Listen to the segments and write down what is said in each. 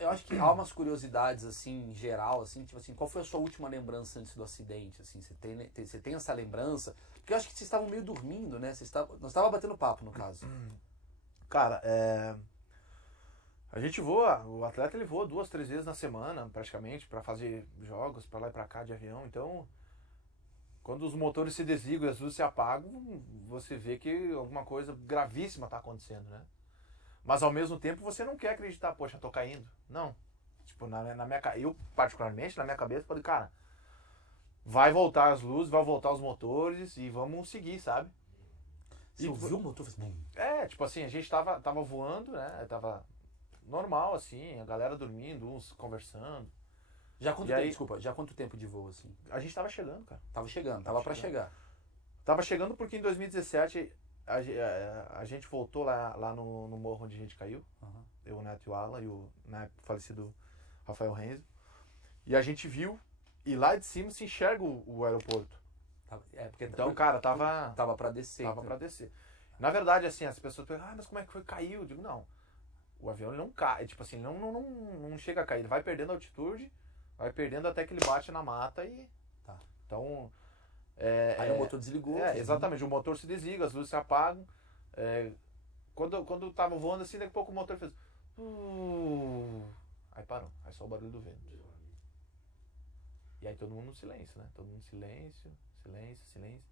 eu acho que há umas curiosidades, assim, em geral, assim, tipo assim, qual foi a sua última lembrança antes do acidente, assim, você tem essa lembrança? Porque eu acho que vocês estavam meio dormindo, né? Nós estávamos batendo papo, no caso. Cara, a gente voa, o atleta ele voa 2, 3 vezes na semana, praticamente, pra fazer jogos pra lá e pra cá de avião. Então, quando os motores se desligam e as luzes se apagam, você vê que alguma coisa gravíssima tá acontecendo, né? Mas ao mesmo tempo você não quer acreditar, poxa, tô caindo. Não. Tipo, eu particularmente, na minha cabeça, falei, cara, vai voltar as luzes, vai voltar os motores e vamos seguir, sabe? Você ouviu o motor? Fez bum. Tipo assim, a gente tava voando, né? Tava normal, assim, a galera dormindo, uns conversando. Já quanto E tempo, aí- desculpa, já quanto tempo de voo, assim? A gente tava chegando, cara. Tava chegando, tava pra chegar. Tava chegando porque em 2017 a gente voltou lá no morro onde a gente caiu. Aham. Eu, o Neto e o Alan e o na época falecido Rafael Renzo. E a gente viu, e lá de cima se enxerga o aeroporto. Porque Então, cara, tava pra descer. pra então. descer. Na verdade, assim, as pessoas perguntam, mas como é que foi? Caiu? Eu digo, não. O avião ele não cai, tipo assim, não chega a cair. Ele vai perdendo altitude, vai perdendo até que ele bate na mata e... Tá. Então... Aí o motor desligou. fez bum. exatamente, o motor se desliga, as luzes se apagam. Quando eu tava voando assim, daqui a pouco o motor fez. Aí parou, aí só o barulho do vento. E aí todo mundo no silêncio, né? Todo mundo silêncio, silêncio, silêncio.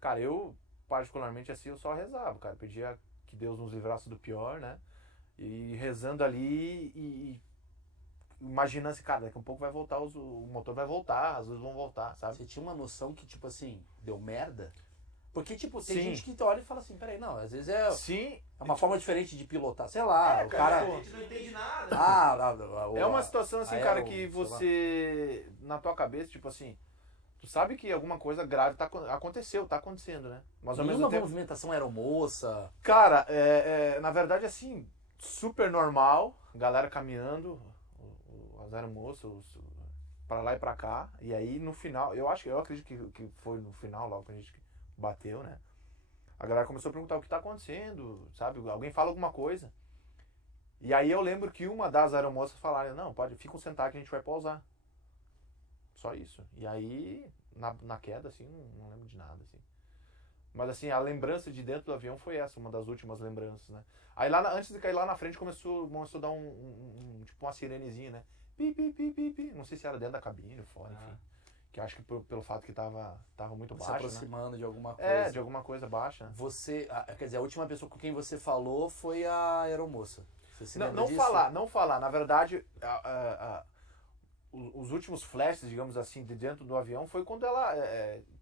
Cara, eu, particularmente assim, eu só rezava, cara. Pedia que Deus nos livrasse do pior, né? E rezando ali e imaginando assim, cara, daqui a pouco vai voltar, o motor vai voltar, as luzes vão voltar, sabe? Você tinha uma noção que, tipo assim, deu merda? Porque, tipo, tem Sim. gente que olha e fala assim, peraí, não, às vezes é Sim, uma forma diferente de pilotar. Sei lá, o cara... cara, A gente não entende nada. é uma situação assim, cara, que sei lá. você, na tua cabeça, tipo assim, tu sabe que alguma coisa grave tá acontecendo, né? Mas ao mesmo Nenhuma tempo, movimentação aeromoça. cara, na verdade, assim, super normal, galera caminhando, as aeromoças, pra lá e pra cá, e aí no final, eu acredito que foi no final, logo que a gente bateu, né? A galera começou a perguntar o que tá acontecendo, sabe? Alguém fala alguma coisa. E aí eu lembro que uma das aeromoças falaram, não, fica sentado que a gente vai pousar. Só isso. E aí, na queda, assim, não lembro de nada, assim. Mas assim, a lembrança de dentro do avião foi essa, uma das últimas lembranças, né? Aí antes de cair lá na frente, começou a dar tipo uma sirenezinha, né? Pi, pi, pi, pi, pi. Não sei se era dentro da cabine ou fora, enfim. Que eu acho que pelo fato que tava muito Se baixo, né? aproximando de alguma coisa. De alguma coisa baixa. Você, quer dizer, a última pessoa com quem você falou foi a aeromoça. Você se lembra disso? Não falar. Na verdade, os últimos flashes, digamos assim, de dentro do avião foi quando ela,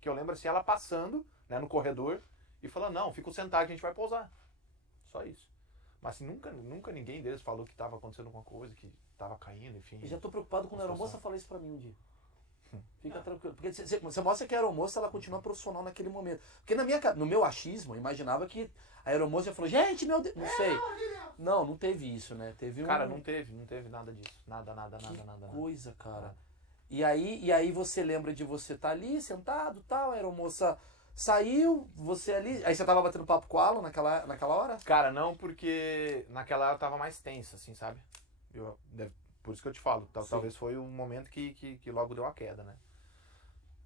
que eu lembro assim, ela passando, né, no corredor e falando, não, fica sentado que a gente vai pousar. Só isso. Mas assim, nunca ninguém deles falou que estava acontecendo alguma coisa, que estava caindo, enfim. Eu já tô preocupado quando a aeromoça fala isso pra mim um dia. Hum. Fica tranquilo. Porque você mostra que a aeromoça ela continua profissional naquele momento. Porque no meu achismo, eu imaginava que a aeromoça já falou, gente, meu Deus. Não sei. Não teve isso, né? Teve Cara, não teve nada disso. Nada. Coisa, cara. E aí você lembra de você estar ali, sentado tal, a aeromoça saiu, você ali. Aí você tava batendo papo com o Alan naquela hora? Cara, não, porque naquela hora eu tava mais tensa, assim, sabe? Por isso que eu te falo, talvez foi um momento que logo deu a queda, né?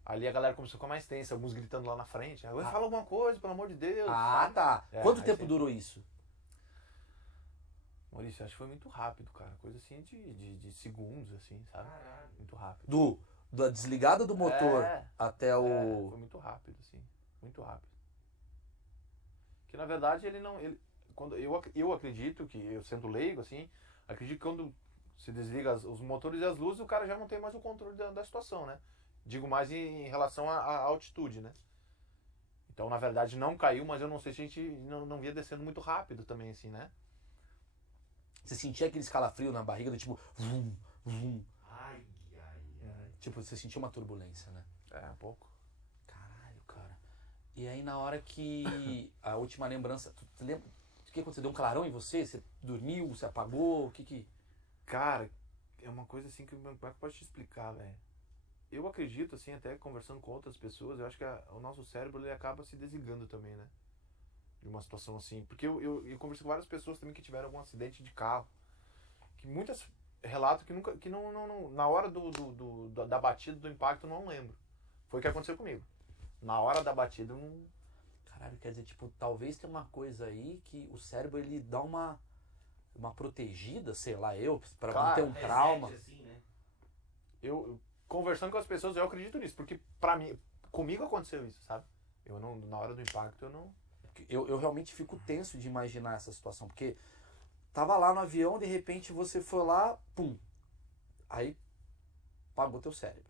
Ali a galera começou a ficar mais tensa, alguns gritando lá na frente. Fala alguma coisa, pelo amor de Deus. Ah, sabe? tá. Quanto aí tempo sim. durou isso? Maurício, acho que foi muito rápido, cara. Coisa assim de segundos, assim, sabe? Caralho. Muito rápido. Da desligada do motor até o... Foi muito rápido, assim. Muito rápido. Que na verdade ele não. Quando eu acredito que, eu sendo leigo, assim, acredito que quando se desliga os motores e as luzes, o cara já não tem mais o controle da situação, né? Digo mais em relação à altitude, né? Então, na verdade, não caiu, mas eu não sei se a gente não via descendo muito rápido também, assim, né? Você sentia aquele escalafrio na barriga do tipo... Vum, vum. Ai. Tipo, você sentia uma turbulência, né? Um pouco. Caralho, cara. E aí na hora que... A última lembrança... Tu lembra? O que aconteceu? Deu um clarão em você? Você dormiu? Você apagou? O que... Cara, é uma coisa assim que como é que eu posso te explicar, velho? Eu acredito, assim, até conversando com outras pessoas, eu acho que o nosso cérebro ele acaba se desligando também, né? De uma situação assim. Porque eu conversei com várias pessoas também que tiveram algum acidente de carro. Que muitas relato que na hora da batida, do impacto, eu não lembro. Foi o que aconteceu comigo. Na hora da batida, eu não... Caralho, quer dizer, tipo, talvez tenha uma coisa aí que o cérebro, ele dá uma protegida, sei lá, pra não ter um trauma. Assim, né? Eu, conversando com as pessoas, eu acredito nisso, porque pra mim, comigo aconteceu isso, sabe? Eu não, na hora do impacto, eu não... Eu realmente fico tenso de imaginar essa situação, porque tava lá no avião, de repente você foi lá, pum, aí apagou teu cérebro.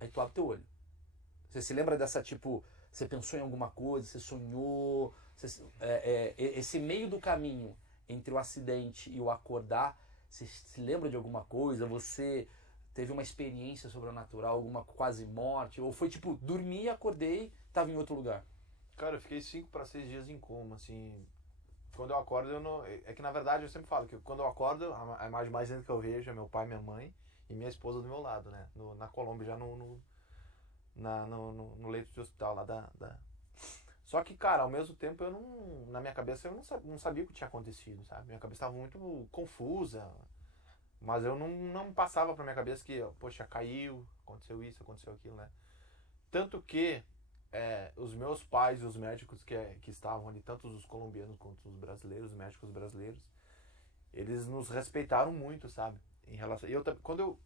Aí tu abre teu olho. Você se lembra dessa, tipo, você pensou em alguma coisa, você sonhou, esse meio do caminho entre o acidente e o acordar, você se lembra de alguma coisa? Você teve uma experiência sobrenatural, alguma quase morte? Ou foi tipo, dormi, acordei, tava em outro lugar? Cara, eu fiquei 5 para 6 dias em coma, assim. Quando eu acordo, eu não... É que, na verdade, eu sempre falo que quando eu acordo, a imagem mais linda que eu vejo é meu pai, minha mãe e minha esposa do meu lado, né? Na Colômbia, já no leito de hospital lá da... Só que, cara, ao mesmo tempo, eu não... Na minha cabeça, eu não sabia o que tinha acontecido, sabe? Minha cabeça estava muito confusa. Mas eu não passava pra minha cabeça que, poxa, caiu, aconteceu isso, aconteceu aquilo, né? Tanto que os meus pais e os médicos que estavam ali, tanto os colombianos quanto os brasileiros, os médicos brasileiros, eles nos respeitaram muito, sabe? Em relação... Quando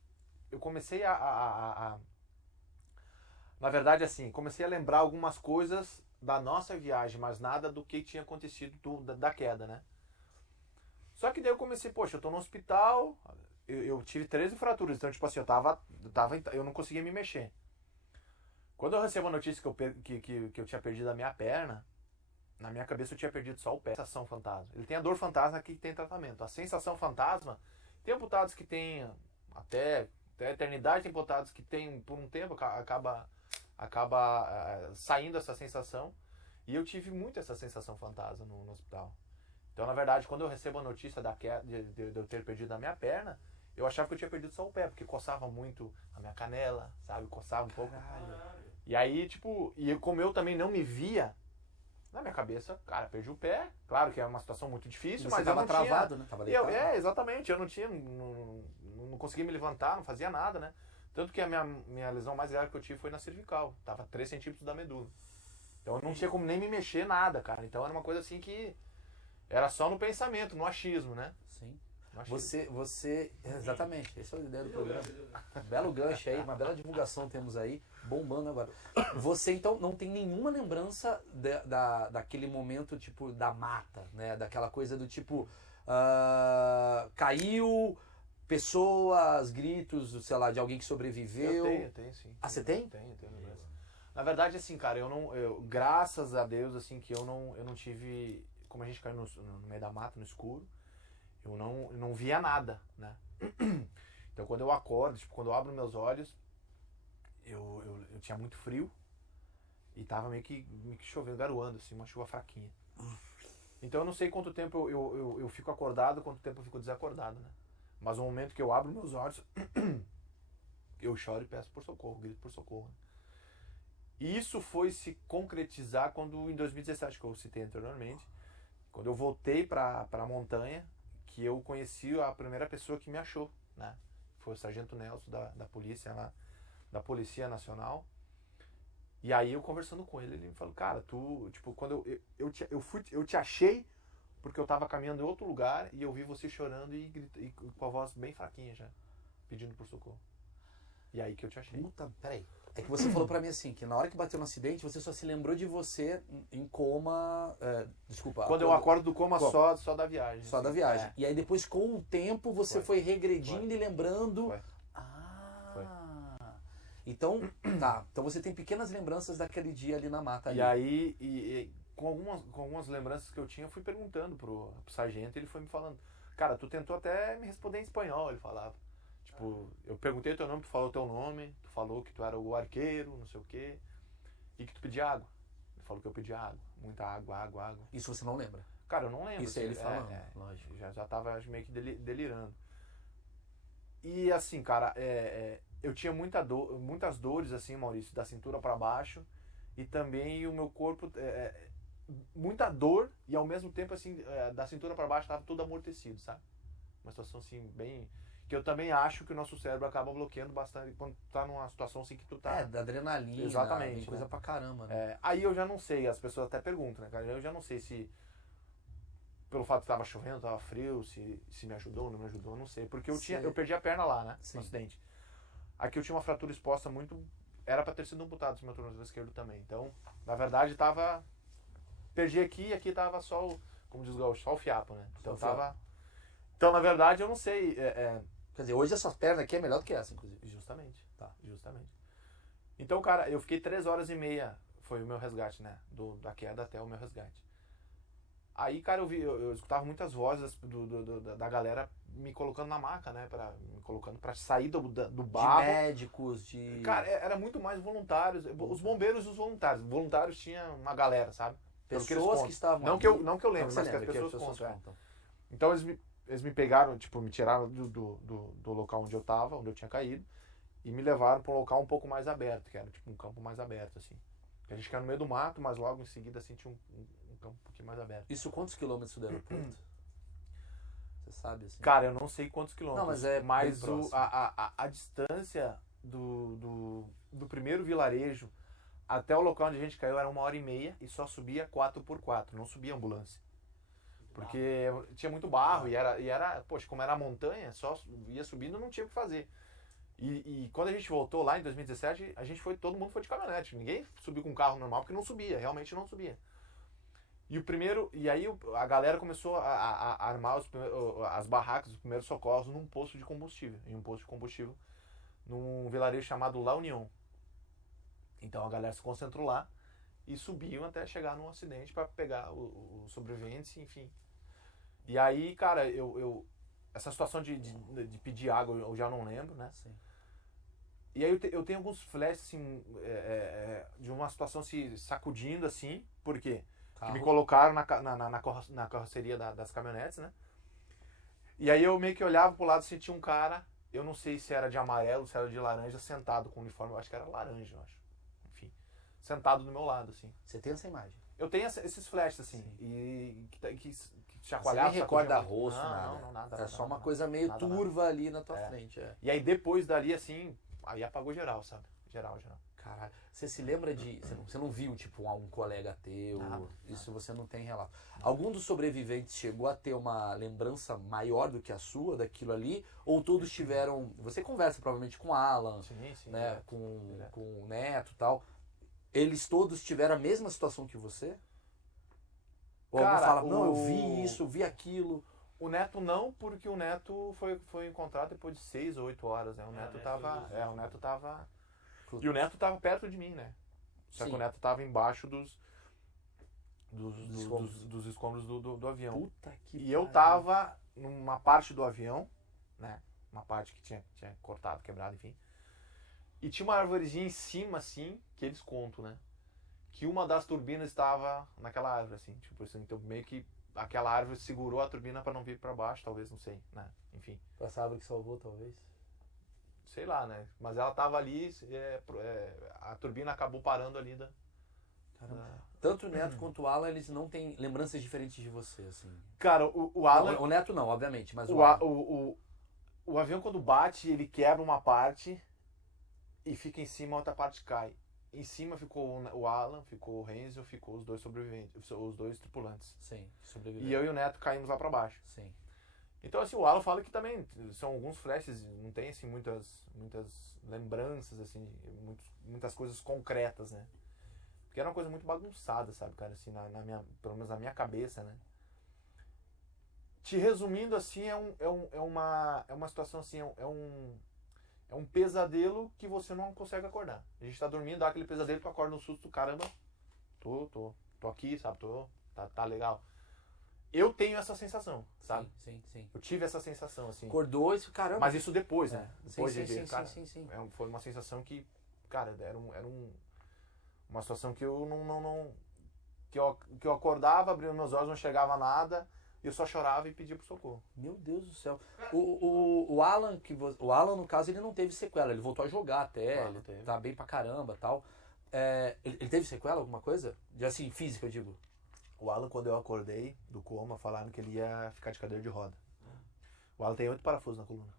eu comecei na verdade, assim, comecei a lembrar algumas coisas da nossa viagem, mas nada do que tinha acontecido da queda, né? Só que daí eu comecei, poxa, eu tô no hospital, eu tive 13 fraturas, então, tipo assim, eu não conseguia me mexer. Quando eu recebo a notícia que eu tinha perdido a minha perna, na minha cabeça eu tinha perdido só o pé. Sensação fantasma. Ele tem a dor fantasma que tem tratamento. A sensação fantasma, tem amputados que tem até a eternidade, tem amputados que tem por um tempo, acaba saindo essa sensação. E eu tive muito essa sensação fantasma no hospital. Então, na verdade, quando eu recebo a notícia de eu ter perdido a minha perna, eu achava que eu tinha perdido só o pé, porque coçava muito a minha canela, sabe? Coçava um pouco. Caralho. E aí, tipo, como eu também não me via, na minha cabeça, cara, perdi o pé. Claro que é uma situação muito difícil, mas eu não travado, tinha... né? Tava deitado. Exatamente. Eu não conseguia me levantar, não fazia nada, né? Tanto que a minha lesão mais grave que eu tive foi na cervical. Tava 3 centímetros da medula. Então eu não tinha como nem me mexer, nada, cara. Então era uma coisa assim que era só no pensamento, no achismo, né? Sim. Exatamente, essa é a ideia do programa. Belo gancho aí, uma bela divulgação temos aí, bombando agora. Você então não tem nenhuma lembrança daquele momento tipo da mata, né? Daquela coisa do tipo, caiu, pessoas, gritos, sei lá, de alguém que sobreviveu. Eu tenho sim. Ah, você tem? Tenho lembrança. Na verdade, assim, cara, graças a Deus, assim, que eu não tive, como a gente caiu no meio da mata, no escuro, eu não via nada, né? Então quando eu acordo, tipo, quando eu abro meus olhos, eu tinha muito frio e tava meio que chovendo, garoando, assim, uma chuva fraquinha. Então eu não sei quanto tempo eu fico acordado, quanto tempo eu fico desacordado, né? Mas no momento que eu abro meus olhos, eu choro e peço por socorro, grito por socorro. E isso foi se concretizar quando, em 2017, que eu citei anteriormente, quando eu voltei pra montanha, que eu conheci a primeira pessoa que me achou, né? Foi o Sargento Nelson da polícia lá, da Polícia Nacional. E aí eu conversando com ele me falou, cara, tu, tipo, quando eu te achei porque eu tava caminhando em outro lugar e eu vi você chorando e com a voz bem fraquinha já, pedindo por socorro. E aí que eu te achei. Puta, peraí. É que você falou pra mim assim, que na hora que bateu no acidente, você só se lembrou de você em coma... desculpa. Quando eu acordo do coma só da viagem. Só assim. da viagem. E aí depois, com o tempo, você foi regredindo e lembrando... Foi. Então, tá. Então você tem pequenas lembranças daquele dia ali na mata. E aí, com algumas lembranças que eu tinha, eu fui perguntando pro sargento e ele foi me falando, cara, tu tentou até me responder em espanhol, ele falava. Tipo, eu perguntei o teu nome, tu falou o teu nome, tu falou que tu era o arqueiro, não sei o quê, e que tu pedia água. Ele falou que eu pedia água, muita água. Isso você não lembra? Cara, eu não lembro. Isso é ele falando, lógico. Já tava meio que delirando. E assim, cara, eu tinha muitas dores, assim, Maurício, da cintura pra baixo, e também o meu corpo, muita dor, e ao mesmo tempo, assim, da cintura pra baixo tava tudo amortecido, sabe? Uma situação, assim, bem... Que eu também acho que o nosso cérebro acaba bloqueando bastante quando tá numa situação assim que tu tá... Da adrenalina. Exatamente, Tem coisa né? pra caramba, né? Aí eu já não sei, as pessoas até perguntam, né, cara? Eu já não sei se pelo fato que tava chovendo, tava frio, se me ajudou ou não me ajudou, eu não sei. Porque eu perdi a perna lá, né? Sim. No acidente. Aqui eu tinha uma fratura exposta muito... Era pra ter sido amputado esse meu tornozelo esquerdo também. Então, na verdade, tava... Perdi aqui e aqui tava só o... Como diz o gaúcho, só o fiapo, né? Então tava... Então, na verdade, eu não sei... Quer dizer, hoje essa perna aqui é melhor do que essa, inclusive. Justamente. Tá. Justamente. Então, cara, eu fiquei 3 horas e meia. Foi o meu resgate, né? Da queda até o meu resgate. Aí, cara, eu escutava muitas vozes da galera me colocando na maca, né? Me colocando pra sair do barro. De médicos, de... Cara, era muito mais voluntários. Os bombeiros e os voluntários. Voluntários tinha uma galera, sabe? Pessoas que estavam não aqui. que eu lembro, mas que as lembra, pessoas as contam. contam. Então eles me pegaram, tipo, me tiraram do local onde eu tava, onde eu tinha caído, e me levaram pra um local um pouco mais aberto, que era tipo um campo mais aberto, assim. A gente ficava no meio do mato, mas logo em seguida, assim, tinha um campo um pouquinho mais aberto. Isso quantos quilômetros do aeroporto? Você sabe, assim? Cara, eu não sei quantos quilômetros. Não, mas é mas bem próximo. a distância do primeiro vilarejo até o local onde a gente caiu era 1h30 e só subia 4x4, não subia ambulância. Porque tinha muito barro e era, poxa, como era montanha, só ia subindo, não tinha o que fazer. E quando a gente voltou lá em 2017, todo mundo foi de caminhonete. Ninguém subiu com um carro normal porque não subia, realmente não subia. E aí a galera começou a armar as barracas, os primeiros socorros num posto de combustível. Em um posto de combustível num vilarejo chamado La União. Então a galera se concentrou lá e subiam até chegar num acidente para pegar os sobreviventes, enfim. E aí, cara, essa situação de pedir água eu já não lembro, né? Sim. E aí eu tenho alguns flashes, assim, de uma situação se sacudindo, assim, por quê? Que me colocaram na carroceria das caminhonetes, né? E aí eu meio que olhava pro lado e sentia um cara, eu não sei se era de amarelo, se era de laranja, sentado com o uniforme, eu acho que era laranja, eu acho. Enfim, sentado do meu lado, assim. Você tem essa imagem? Eu tenho esses flashes, assim, e que Você chacoalhava. nem recorda rosto, não, nada. nada. É só uma coisa meio turva ali na tua frente. E aí depois dali, assim, aí apagou geral, sabe? Geral. Caralho. Você se lembra de... Você não viu, tipo, um colega teu? Isso você não tem relato. Algum dos sobreviventes chegou a ter uma lembrança maior do que a sua daquilo ali? Ou todos tiveram... Você conversa provavelmente com o Alan, sim, né? Com o Neto e tal. Eles todos tiveram a mesma situação que você? Ou alguém fala, não, eu vi isso, eu vi aquilo. O Neto não, porque o Neto foi encontrado depois de 6 ou 8 horas, né? O Neto tava... E o Neto tava perto de mim, né? Só que o Neto tava embaixo dos escombros do avião. Puta que E eu tava numa parte do avião, né? Uma parte que tinha cortado, quebrado, enfim. E tinha uma arvorezinha em cima, assim, que eles contam, né? Que uma das turbinas estava naquela árvore, assim. Tipo assim, então meio que aquela árvore segurou a turbina para não vir para baixo, talvez, não sei, né? Enfim. Foi essa árvore que salvou, talvez? Sei lá, né? Mas ela tava ali, a turbina acabou parando ali da... Tanto o Neto quanto o Alan, eles não têm lembranças diferentes de você, assim. Cara, o Alan... Não, o Neto não, obviamente, mas o avião quando bate, ele quebra uma parte e fica em cima, a outra parte cai. Em cima ficou o Alan, ficou o Renzo, ficou os dois sobreviventes, os dois tripulantes. Sim, sobreviveram. E eu e o Neto caímos lá pra baixo. Sim. Então, assim, o Alan fala que também são alguns flashes, não tem, assim, muitas lembranças, assim, muitas coisas concretas, né? Porque era uma coisa muito bagunçada, sabe, cara, assim, pelo menos na minha cabeça, né? Te resumindo, assim, é uma situação, assim, é um pesadelo que você não consegue acordar. A gente tá dormindo, dá aquele pesadelo, tu acorda no susto, caramba, tô aqui, sabe, tá legal. Eu tenho essa sensação, sabe? Sim. Eu tive essa sensação, assim. Acordou isso, caramba. Mas isso depois, né? Depois sim. Foi uma sensação que, cara, era uma situação que eu não que eu acordava, abria meus olhos, não chegava nada, e eu só chorava e pedia pro socorro. Meu Deus do céu. O Alan, o Alan, no caso, ele não teve sequela, ele voltou a jogar até, ele tá bem pra caramba e tal. Ele teve sequela, alguma coisa? De assim, física, eu digo. O Alan, quando eu acordei do coma, falaram que ele ia ficar de cadeira de roda. O Alan tem 8 parafusos na coluna.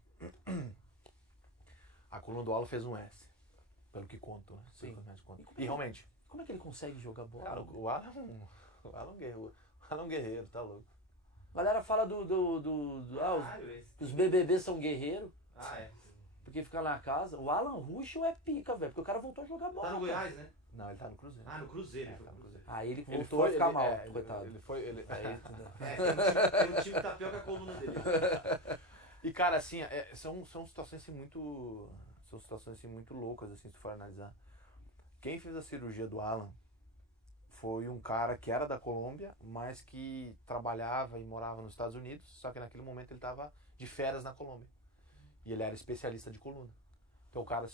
A coluna do Alan fez um S. Pelo que conto, né? Sim. E realmente. Como é que ele consegue jogar bola? Cara, o Alan é um guerreiro, tá louco. A galera fala os BBB são guerreiros, Ah, é. porque fica na casa. O Alan Ruschel é pica, velho, porque o cara voltou a jogar bola. Tá no Goiás, né? Não, ele tá no Cruzeiro. Ah, no Cruzeiro. Tá no Cruzeiro. Aí ele Ele voltou foi, a ficar ele- mal, é, coitado. Ele foi. Aí, Tem um time tapioca com a coluna dele. E cara, assim, são situações assim muito. São situações assim muito loucas, assim, se for analisar. Quem fez a cirurgia do Alan foi um cara que era da Colômbia, mas que trabalhava e morava nos Estados Unidos, só que naquele momento ele estava de férias na Colômbia. E ele era especialista de coluna. Então o cara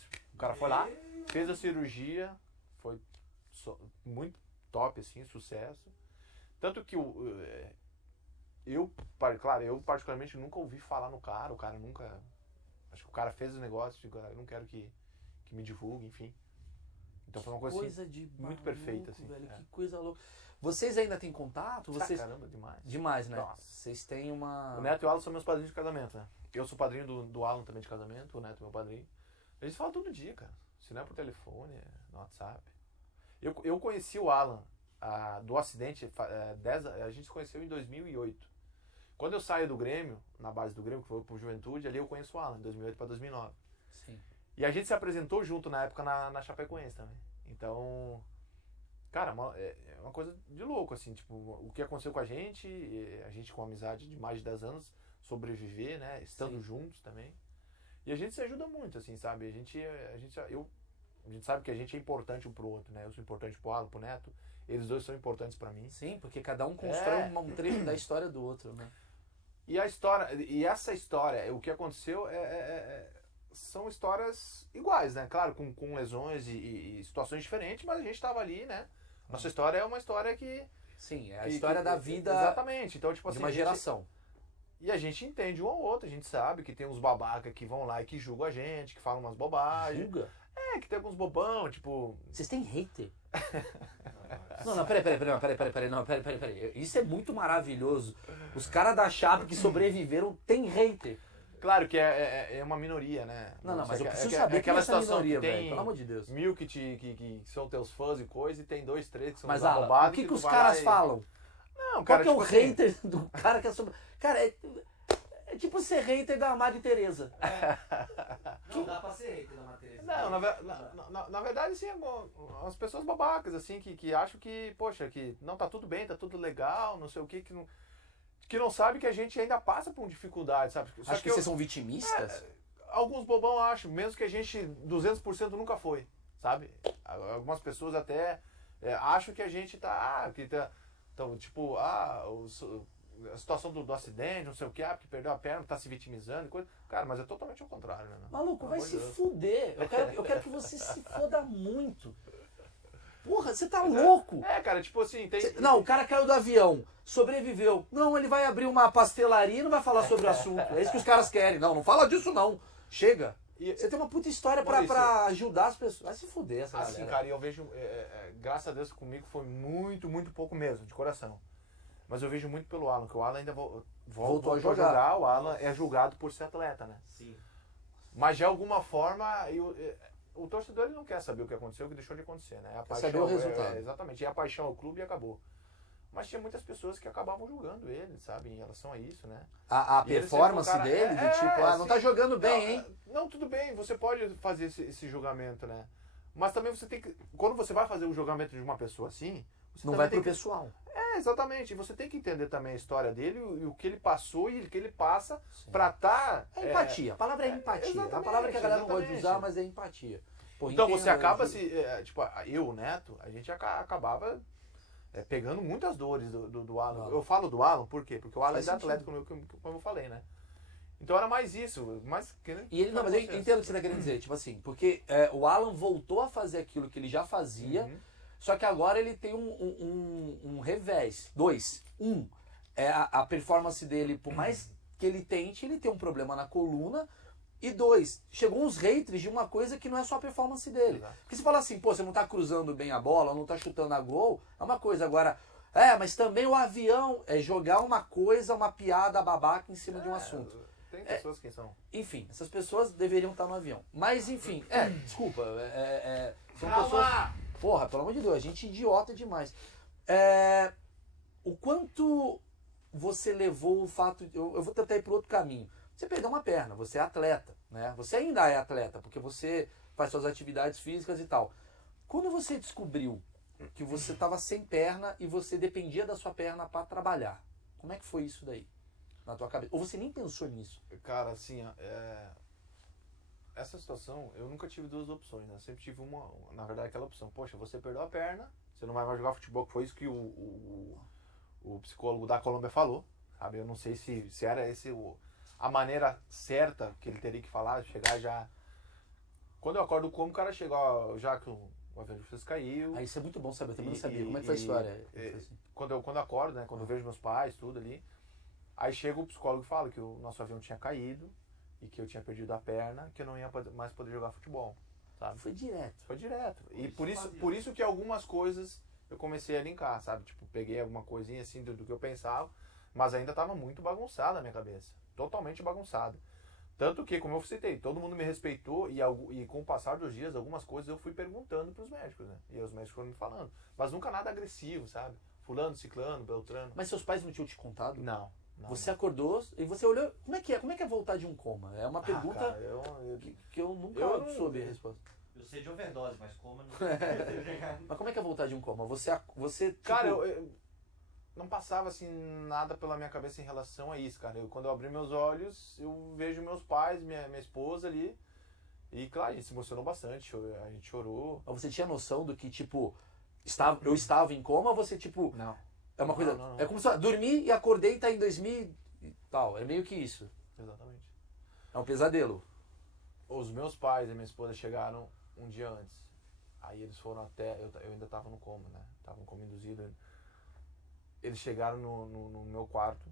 foi lá, fez a cirurgia, foi muito top, assim, sucesso. Tanto que eu particularmente nunca ouvi falar no cara, o cara nunca... Acho que o cara fez o negócio, eu não quero que me divulgue, enfim. Então foi uma coisa assim, de muito maluco, perfeita, assim. velho, que coisa louca. Vocês ainda têm contato? Vocês... Caramba, demais. Demais, né? Nossa. Vocês têm uma... O Neto e o Alan são meus padrinhos de casamento, né? Eu sou padrinho do Alan também de casamento, o Neto é meu padrinho. A gente fala todo dia, cara. Se não é por telefone, é no WhatsApp. Eu conheci o Alan do acidente, a gente se conheceu em 2008. Quando eu saio do Grêmio, na base do Grêmio, que foi pro Juventude, ali eu conheço o Alan, de 2008 para 2009. Sim. E a gente se apresentou junto na época na Chapecoense também. Então, cara, é uma coisa de louco, assim, tipo, o que aconteceu com a gente com amizade de mais de 10 anos, sobreviver, né, estando juntos também. E a gente se ajuda muito, assim, sabe? A gente sabe que a gente é importante um pro outro, né? Eu sou importante pro Alan, pro Neto, eles dois são importantes pra mim. Sim, porque cada um constrói um trecho da história do outro, né? E essa história, o que aconteceu são histórias iguais, né? Claro, com lesões e situações diferentes, mas a gente estava ali, né? Nossa história é uma história que... Sim, é a história da vida. Exatamente. Então, tipo assim, de uma geração. E a gente entende um ao outro, a gente sabe que tem uns babaca que vão lá e que julgam a gente, que falam umas bobagens. Julga? Que tem alguns bobão, tipo... Vocês têm hater? Não, peraí. Isso é muito maravilhoso. Os caras da Chape que sobreviveram têm hater. Claro que é uma minoria, né? Não, mas eu preciso é saber aquela quem é essa situação minoria, que tem velho, pelo amor de Deus. mil que são teus fãs e coisa, e tem 2, 3 que são Mas, uns Alan, arrombados o que tu os vai caras lá e- falam? Não, Qual cara, que é o tipo assim, hater do cara que é sobre... Cara, é tipo ser hater da Madre Teresa. Não dá pra ser hater da matéria. Não, na verdade, sim, as pessoas babacas, assim, que acham que, poxa, que não tá tudo bem, tá tudo legal, não sei o que não sabe que a gente ainda passa por dificuldade, sabe? Só Acho que vocês são vitimistas? Alguns bobão acham, mesmo que a gente 200% nunca foi, sabe? Algumas pessoas até acham que a gente tá, então, tipo, a situação do acidente, não sei o que, porque perdeu a perna, tá se vitimizando e coisa. Cara, mas é totalmente ao contrário, né? Maluco, vai se fuder. Eu quero que você se foda muito. Porra, você tá louco. Cara, tipo assim, Não, o cara caiu do avião, sobreviveu. Não, ele vai abrir uma pastelaria e não vai falar sobre o assunto. É isso que os caras querem. Não fala disso não. Chega. Você tem uma puta história pra ajudar as pessoas. Vai se fuder essa assim, galera. cara, e eu vejo, graças a Deus comigo foi muito, muito pouco mesmo, de coração. Mas eu vejo muito pelo Alan, que o Alan ainda voltou a jogar. O Alan é julgado por ser atleta, né? Sim. Mas de alguma forma, o torcedor ele não quer saber o que aconteceu, o que deixou de acontecer, né? A paixão, saber o resultado. Exatamente. E a paixão ao clube e acabou. Mas tinha muitas pessoas que acabavam julgando ele, sabe? Em relação a isso, né? A E ele performance sempre foi um cara- dele, do tipo, não assim, tá jogando bem, hein? Não, tudo bem, você pode fazer esse julgamento, né? Mas também você tem que... Quando você vai fazer o julgamento de uma pessoa assim... Você Não também vai tem pro pessoal. exatamente. Você tem que entender também a história dele e o que ele passou e o que ele passa Sim. pra estar... É empatia. A palavra é empatia. É uma palavra que a galera não gosta de usar, mas é empatia. Pô, Então entendo, você acaba eu- tipo, eu, o Neto, a gente acabava pegando muitas dores do Alan. Eu falo do Alan, por quê? Porque o Alan Faz é atleta, como eu falei, né? Então era mais isso, mais... E ele, não, mas eu entendo o que você tá querendo dizer, tipo assim, porque o Alan voltou a fazer aquilo que ele já fazia, só que agora ele tem um revés. 2. A performance dele, por mais que ele tente, ele tem um problema na coluna. E 2, chegou uns haters de uma coisa que não é só a performance dele. Exato. Porque você fala assim, pô, você não tá cruzando bem a bola, não tá chutando a gol, é uma coisa. Agora, mas também o avião é jogar uma coisa, uma piada babaca em cima de um assunto. Tem pessoas que são... Enfim, essas pessoas deveriam estar no avião. Mas, enfim, desculpa. São Calma! pessoas... Porra, pelo amor de Deus, a gente é idiota demais. O quanto você levou o fato... Eu vou tentar ir para outro caminho. Você perdeu uma perna, você é atleta, né? Você ainda é atleta, porque você faz suas atividades físicas e tal. Quando você descobriu que você estava sem perna e você dependia da sua perna para trabalhar, como é que foi isso daí na tua cabeça? Ou você nem pensou nisso? Cara, assim, essa situação, eu nunca tive duas opções, né? Eu sempre tive na verdade, aquela opção. Poxa, você perdeu a perna, você não vai mais jogar futebol, que foi isso que o psicólogo da Colômbia falou, sabe? Eu não sei se era a maneira certa que ele teria que falar, chegar já... Quando eu acordo como, o cara chega, ó, já que o avião de vocês caiu... Isso é muito bom saber, eu também não sabia. Como é que foi a história? Quando eu acordo, né? Quando eu vejo meus pais, tudo ali, aí chega o psicólogo e fala que o nosso avião tinha caído e que eu tinha perdido a perna, que eu não ia mais poder jogar futebol, sabe? Foi direto. Foi direto. E por isso que algumas coisas eu comecei a linkar, sabe? Tipo, peguei alguma coisinha assim do que eu pensava, mas ainda estava muito bagunçada a minha cabeça. Totalmente bagunçada. Tanto que, como eu citei, todo mundo me respeitou e com o passar dos dias, algumas coisas eu fui perguntando pros médicos, né? E os médicos foram me falando. Mas nunca nada agressivo, sabe? Fulano, ciclano, beltrano. Mas seus pais não tinham te contado? Não. Você acordou e você olhou... Como é que é voltar de um coma? É uma pergunta cara, que eu nunca soube a resposta. Eu sei de overdose, mas coma não. Mas como é que é voltar de um coma? Você tipo... Cara, eu não passava assim nada pela minha cabeça em relação a isso, cara. Quando eu abri meus olhos, eu vejo meus pais, minha esposa ali. E claro, a gente se emocionou bastante, a gente chorou. Mas você tinha noção do que, tipo, eu estava em coma ou você, tipo... Não. É uma coisa... Não. É como se eu dormi e acordei e tá em 2000 e tal. É meio que isso. Exatamente. É um pesadelo. Os meus pais e minha esposa chegaram um dia antes. Aí eles foram até... Eu ainda tava no coma, né? Tava no coma induzido. Eles chegaram no meu quarto.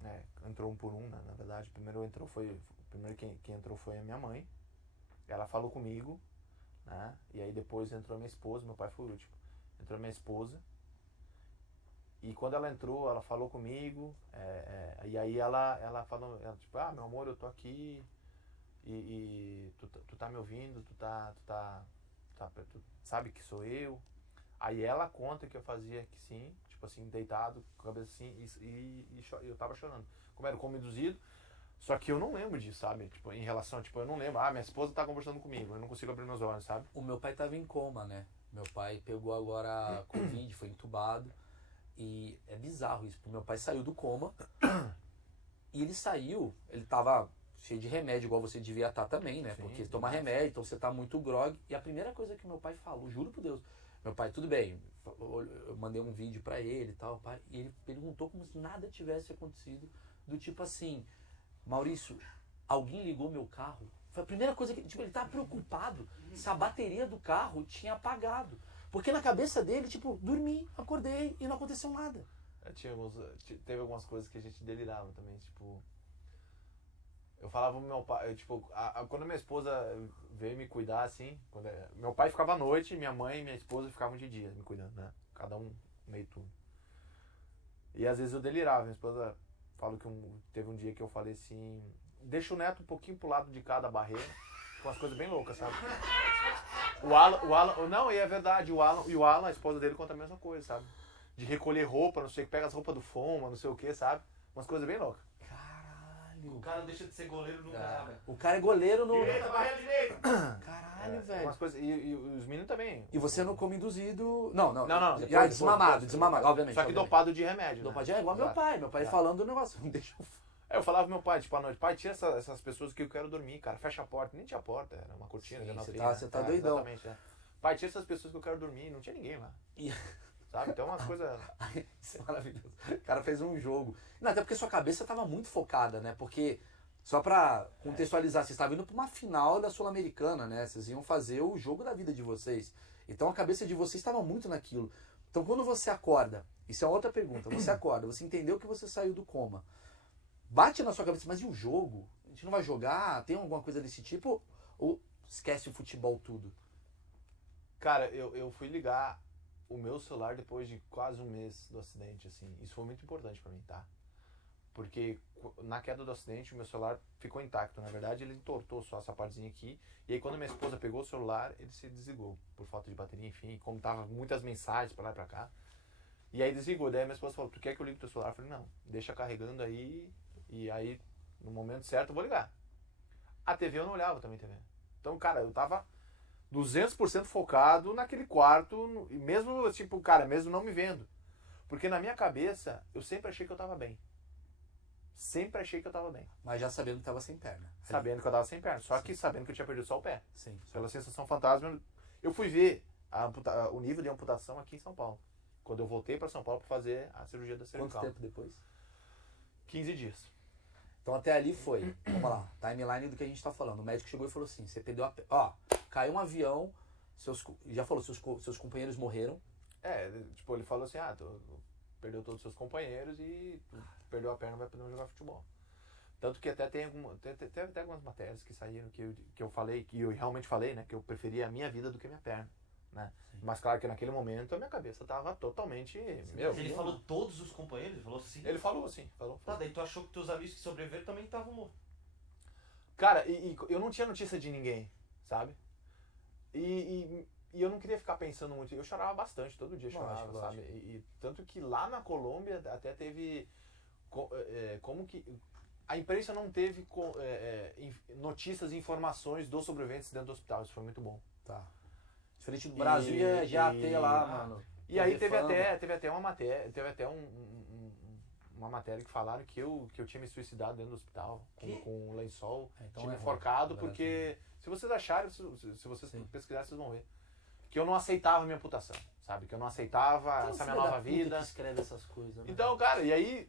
Né? Entrou um por um, né? Na verdade. Primeiro quem entrou foi a minha mãe. Ela falou comigo. Né? E aí depois entrou a minha esposa. Meu pai foi o último. Entrou a minha esposa. E quando ela entrou, ela falou comigo, e aí ela falou, tipo, meu amor, eu tô aqui, e tu tá me ouvindo, tu sabe que sou eu. Aí ela conta que eu fazia que sim, tipo assim, deitado, com a cabeça assim, e eu tava chorando. Como era como induzido, só que eu não lembro disso, sabe? Tipo, em relação, tipo, eu não lembro, minha esposa tá conversando comigo, eu não consigo abrir meus olhos, sabe? O meu pai tava em coma, né? Meu pai pegou agora Covid, foi entubado. E é bizarro isso, porque meu pai saiu do coma e ele tava cheio de remédio, igual você devia estar também, né? Sim, porque toma remédio, então você tá muito grog. E a primeira coisa que meu pai falou, juro por Deus, meu pai, tudo bem, eu mandei um vídeo pra ele e tal, pai, e ele perguntou como se nada tivesse acontecido, do tipo assim, Maurício, alguém ligou meu carro? Foi a primeira coisa que, tipo, ele tava preocupado se a bateria do carro tinha apagado. Porque na cabeça dele, tipo, dormi, acordei e não aconteceu nada. Teve algumas coisas que a gente delirava também, tipo... Eu falava pro meu pai, quando minha esposa veio me cuidar, assim... meu pai ficava à noite, minha mãe e minha esposa ficavam de dia me cuidando, né? Cada um meio turno. E às vezes eu delirava, minha esposa fala que teve um dia que eu falei assim... Deixa o neto um pouquinho pro lado de cada barreira, com umas coisas bem loucas, sabe? O Alan, não, e é verdade, o Alan, a esposa dele, conta a mesma coisa, sabe? De recolher roupa, não sei o que, pega as roupas do Foma, não sei o que, sabe? Umas coisas bem loucas. Caralho. O cara deixa de ser goleiro no lugar, velho. O cara é goleiro no... Direita, barreira direita! Caralho, velho. Umas coisas, e os meninos também. E você não come induzido... Não. Depois, Desmamado, obviamente. Só que dopado de remédio, Dopado né? é igual meu pai. Meu pai falando do negócio. Não deixa eu... Aí eu falava pro meu pai, tipo, à noite, pai, tira essas pessoas que eu quero dormir, cara, fecha a porta. Nem tinha porta, era uma cortina. Você tá doidão. Exatamente, é. Pai, tira essas pessoas que eu quero dormir, não tinha ninguém lá. Sabe? Então umas coisas... Isso é maravilhoso. O cara fez um jogo. Não, até porque sua cabeça tava muito focada, né? Porque, só pra contextualizar, vocês estavam indo pra uma final da Sul-Americana, né? Vocês iam fazer o jogo da vida de vocês. Então a cabeça de vocês estava muito naquilo. Então quando você acorda, isso é outra pergunta, você acorda, você entendeu que você saiu do coma. Bate na sua cabeça, mas e o jogo? A gente não vai jogar? Tem alguma coisa desse tipo? Ou esquece o futebol tudo? Cara, eu fui ligar o meu celular depois de quase um mês do acidente, assim. Isso foi muito importante pra mim, tá? porque na queda do acidente o meu celular ficou intacto. Na verdade, ele entortou só essa partezinha aqui. E aí, quando minha esposa pegou o celular, ele se desligou por falta de bateria, enfim. Como tava muitas mensagens pra lá e pra cá. E aí desligou. Daí minha esposa falou, tu quer que eu ligue o teu celular? Eu falei, não, deixa carregando aí. E aí, no momento certo, eu vou ligar. A TV eu não olhava também, TV. Então, cara, eu tava 200% focado naquele quarto. E mesmo, tipo, cara, mesmo não me vendo. Porque na minha cabeça, eu sempre achei que eu tava bem. Sempre achei que eu tava bem. Mas já sabendo que tava sem perna. Sabendo que eu tava sem perna. Só que sabendo que eu tinha perdido só o pé. Sim. Pela sensação fantasma, eu fui ver o nível de amputação aqui em São Paulo. Quando eu voltei para São Paulo para fazer a cirurgia da cervical. Quanto tempo depois? 15 dias. Então até ali foi, vamos lá, timeline do que a gente tá falando. O médico chegou e falou assim, você perdeu a perna. Ó, caiu um avião, já falou, seus companheiros morreram. Tipo, ele falou assim, tu perdeu todos os seus companheiros e tu perdeu a perna, vai poder jogar futebol. Tanto que até teve até algumas matérias que saíram que eu falei, que eu realmente falei, né, que eu preferia a minha vida do que a minha perna, né? Mas claro que naquele momento a minha cabeça tava totalmente... Mas ele falou todos os companheiros? Ele falou sim? Ele falou assim, falou. Tá, daí tu achou que teus amigos que sobreviveram também estavam mortos. Cara, e eu não tinha notícia de ninguém, sabe? E eu não queria ficar pensando muito. Eu chorava bastante, todo dia chorava, Lógico, sabe? E tanto que lá na Colômbia até teve... como que... A imprensa não teve notícias e informações dos sobreviventes dentro do hospital. Isso foi muito bom. Tá. Diferente do Brasil, ia já ter lá, mano. E aí teve até uma matéria, uma matéria que falaram que eu tinha me suicidado dentro do hospital com um lençol, Então tinha me ruim. enforcado, Galera, porque se vocês acharem, se vocês Sim. pesquisarem, vocês vão ver. Que eu não aceitava a minha amputação, sabe? Que eu não aceitava essa minha nova vida. Que escreve essas coisas, né? Então, cara, e aí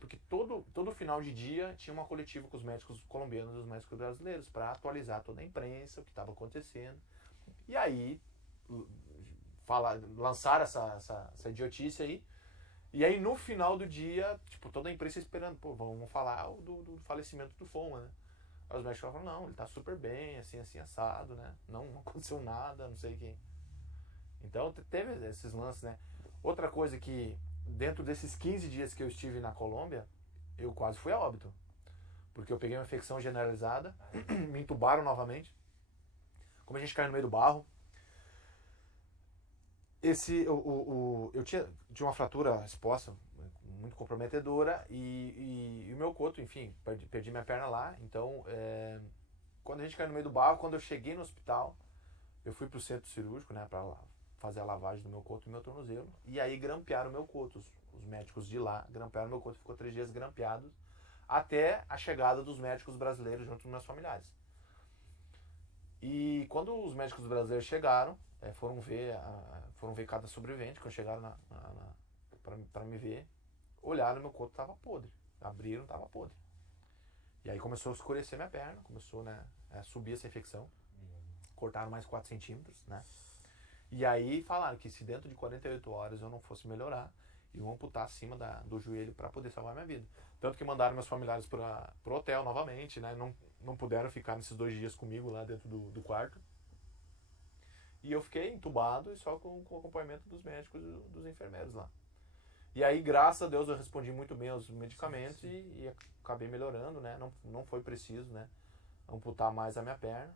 porque todo final de dia tinha uma coletiva com os médicos colombianos e os médicos brasileiros para atualizar toda a imprensa, o que estava acontecendo. E aí lançaram essa idiotice aí. E aí no final do dia, tipo, toda a imprensa esperando, pô, vamos falar do falecimento do Foma, né? Aí os médicos falaram, não, ele tá super bem, assim, assado, né? Não aconteceu nada, não sei o que. Então teve esses lances, né? Outra coisa que, dentro desses 15 dias que eu estive na Colômbia, eu quase fui a óbito. Porque eu peguei uma infecção generalizada, me entubaram novamente. Como a gente caiu no meio do barro. Eu tinha uma fratura exposta, muito comprometedora, e o meu coto, enfim, perdi minha perna lá. Então, quando a gente caiu no meio do barro, quando eu cheguei no hospital, eu fui pro centro cirúrgico, né, pra fazer a lavagem do meu coto e do meu tornozelo. E aí grampearam o meu coto. Os médicos de lá grampearam o meu coto, ficou 3 dias grampeado, até a chegada dos médicos brasileiros junto com meus familiares. E quando os médicos brasileiros chegaram, foram ver cada sobrevivente, quando chegaram para me ver, olharam, meu corpo estava podre. Abriram, estava podre. E aí começou a escurecer minha perna, começou, né, a subir essa infecção. Cortaram mais 4 centímetros, né? E aí falaram que se dentro de 48 horas eu não fosse melhorar, iam amputar acima do joelho para poder salvar minha vida. Tanto que mandaram meus familiares pro hotel novamente, né? Não puderam ficar nesses 2 dias comigo lá dentro do quarto. E eu fiquei entubado e só com o acompanhamento dos médicos e dos enfermeiros lá. E aí, graças a Deus, eu respondi muito bem aos medicamentos. Sim. E acabei melhorando, né? Não foi preciso, né, amputar mais a minha perna.